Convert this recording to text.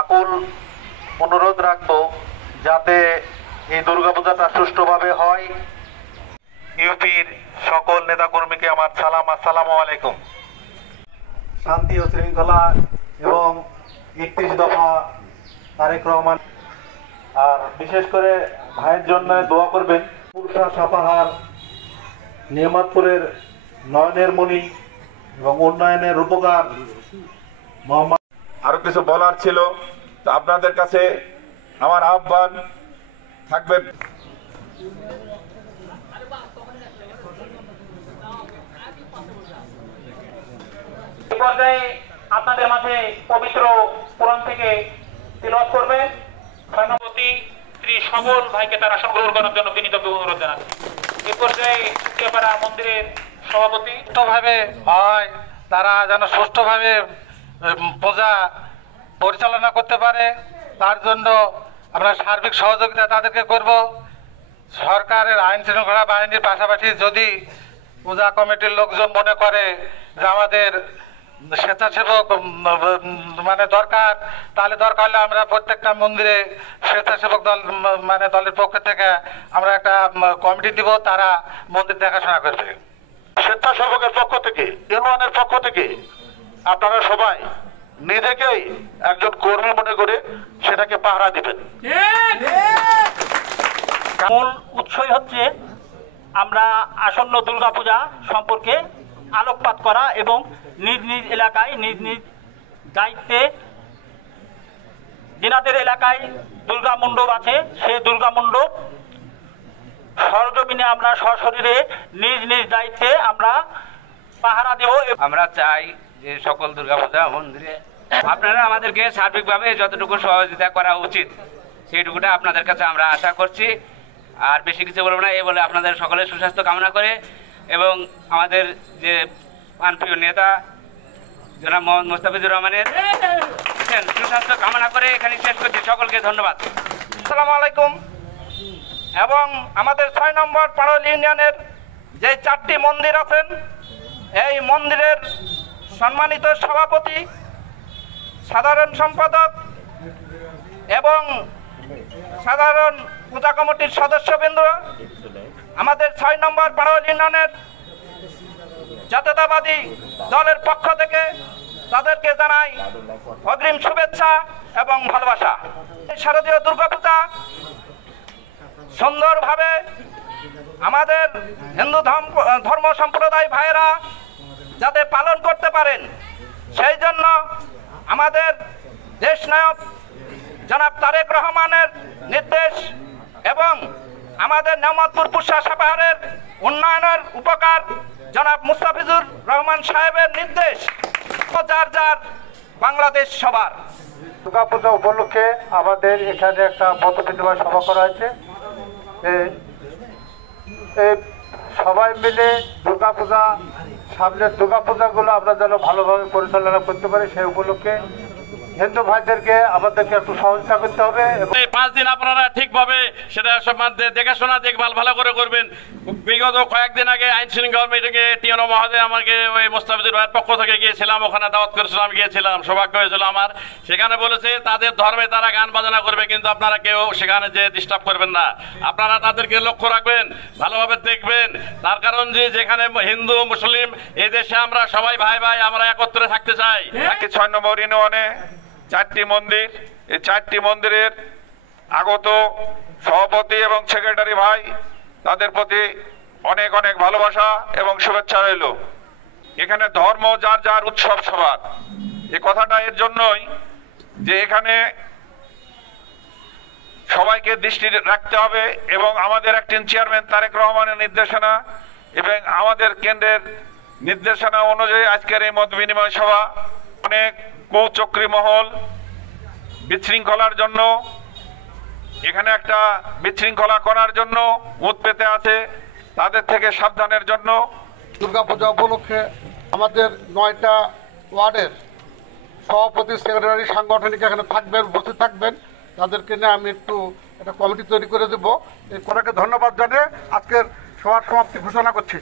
আকুল অনুরোধ রাখবো যাতে এই দুর্গাপূজাটা সুষ্ঠুভাবে হয়। ইউপির সকল নেতাকর্মীকে আমার সালাম, আসসালামু আলাইকুম। শান্তি ও শৃঙ্খলা এবং 31 দফা তারেক রহমান, আর বিশেষ করে ভাইয়ের জন্য দোয়া করবেন। পুরসা সাপাহার নিয়ামতপুরের নয়নের মণি এবং উন্নয়নের রূপকার মোহাম্মদ। আরো কিছু বলার ছিল, তো আপনাদের কাছে আমার আহ্বান থাকবে। এই পর্যায়ে আপনাদের মাঝে পবিত্র কোরআন থেকে তিলাওয়াত করবেন সভাপতি শ্রী সকল ভাইকে তার আসন গ্রহণ করার জন্য বিনীত অনুরোধ জানাচ্ছি। এই পর্যায়ে সুকিয়াপাড়া মন্দিরের সভাপতি সুষ্ঠুভাবে হয়, তারা যেন সুষ্ঠুভাবে পূজা পরিচালনা করতে পারে, তার জন্য আমরা সার্বিক সহযোগিতা তাদেরকে করব। সরকারের আইন শৃঙ্খলা বাহিনীর পাশাপাশি যদি পূজা কমিটির লোকজন মনে করে যে আমাদের স্বেচ্ছাসেবক মানে দরকার, তাহলে দরকার হলে আমরা প্রত্যেকটা মন্দিরে স্বেচ্ছাসেবক দল মানে দলের পক্ষ থেকে আমরা একটা কমিটি দিব, তারা মন্দির দেখাশোনা করবে। স্বেচ্ছাসেবকের পক্ষ থেকে, ইউনিয়নের পক্ষ থেকে আপনারা সবাই নিজেকেই একজন কর্মী মনে করে সেটাকে পাহারা দিবেন। মূল উৎসই হচ্ছে আমরা আসন্ন দুর্গাপূজা সম্পর্কে আলোকপাত করা এবং নিজ নিজ এলাকায় নিজ নিজ দায়িত্বে, যিনাদের এলাকায় দুর্গা মণ্ডপ আছে সেই দুর্গা মণ্ডপ সরজমিনে আমরা সশরীরে নিজ নিজ দায়িত্বে আমরা পাহারা দেব। আমরা চাই যে সকল দুর্গাপূজা মন্দিরে আপনারা আমাদেরকে সার্বিকভাবে যতটুকু সহযোগিতা করা উচিত সেইটুকুটা আপনাদের কাছে আমরা আশা করছি। আর বেশি কিছু বলবো না, এই বলে আপনাদের সকলের সুস্বাস্থ্য কামনা করে এবং আমাদের যে প্রাণপ্রিয় নেতা জনাব মোহাম্মদ মোস্তাফিজুর রহমানের সুস্বাস্থ্য কামনা করে এখানে শেষ করছি। সকলকে ধন্যবাদ। আসসালামু আলাইকুম। এবং আমাদের 6 নম্বর পাড়ল ইউনিয়নের যে 4টি মন্দির আছেন, এই মন্দিরের সম্মানিত সভাপতি, সাধারণ সম্পাদক এবং সাধারণ পূজা কমিটির সদস্যবৃন্দ, আমাদের 6 নম্বর পাড়ল ইউনিয়নের জাতীয়তাবাদী দলের পক্ষ থেকে তাদেরকে জানাই অগ্রিম শুভেচ্ছা এবং ভালোবাসা। শারদীয় দুর্গাপূজা সুন্দরভাবে আমাদের হিন্দু ধর্ম সম্প্রদায় ভাইয়েরা যাতে পালন করতে পারেন, সেই জন্য আমাদের দেশ নায়ক জনাব তারেক রহমানের নির্দেশ এবং আমাদের নিয়ামতপুর পুরসা সাপাহারের উন্নয়নের উপকার জনাব মুস্তাফিজুর রহমান সাহেবের নির্দেশ, যার যার বাংলাদেশ সবার। দুর্গাপূজা উপলক্ষে আমাদের এখানে একটা মত বিনিময় সভা করা হয়েছে। সবাই মিলে দুর্গাপূজা, সামনের দুর্গাপূজাগুলো আমরা যেন ভালোভাবে পরিচালনা করতে পারি, সেই উপলক্ষে হিন্দু ভাইদেরকে আমাদেরকে একটু সহযোগিতা করতে হবে। এই 5 দিন আপনারা ঠিকভাবে সেটা দেখাশোনা দেখভাল ভালো করে করবেন। বিগত কয়েকদিন আগে আইন শৃঙ্খলা মিটিংয়ে টিএনও মহোদয় আমাকে ওই মোস্তাফিজুর ভাইয়ের পক্ষ থেকে গিয়েছিলাম, ওখানে দাওয়াত করেছিলাম, গিয়েছিলাম, সৌভাগ্য হয়েছিল আমার। সেখানে বলেছে তাদের ধর্মে তারা গান বাজনা করবে, কিন্তু আপনারা কেউ সেখানে যে ডিস্টার্ব করবেন না। আপনারা তাদেরকে লক্ষ্য রাখবেন, ভালোভাবে দেখবেন, তার কারণ যে যেখানে হিন্দু মুসলিম এই দেশে আমরা সবাই ভাই ভাই, আমরা একত্রে থাকতে চাই। 6 নম্বর ইউনিয়নে 4টি মন্দির, এই 4টি মন্দিরের আগত সভাপতি এবং সেক্রেটারি ভাই, তাদের প্রতি অনেক অনেক ভালোবাসা এবং শুভেচ্ছা রইল। এখানে ধর্ম যার যার, উৎসব সবার। এই কথাটা এর জন্যই যে এখানে সবাইকে দৃষ্টি রাখতে হবে এবং আমাদের অ্যাক্টিং চেয়ারম্যান তারেক রহমানের নির্দেশনা এবং আমাদের কেন্দ্রের নির্দেশনা অনুযায়ী আজকের এই মত বিনিময় সভা অনেক কুচক্রী মহল বিশৃঙ্খলার জন্য, এখানে একটা বিশৃঙ্খলা করার জন্য মুখ পেতে আছে, তাদের থেকে সাবধানের জন্য। দুর্গাপূজা উপলক্ষে আমাদের 9টা ওয়ার্ডের সভাপতি, সেক্রেটারি, সাংগঠনিক এখানে থাকবেন, উপস্থিত থাকবেন। তাদেরকে নিয়ে আমি একটু একটা কমিটি তৈরি করে দেবো। এই কটাকে ধন্যবাদ জানিয়ে আজকের সভার সমাপ্তি ঘোষণা করছি।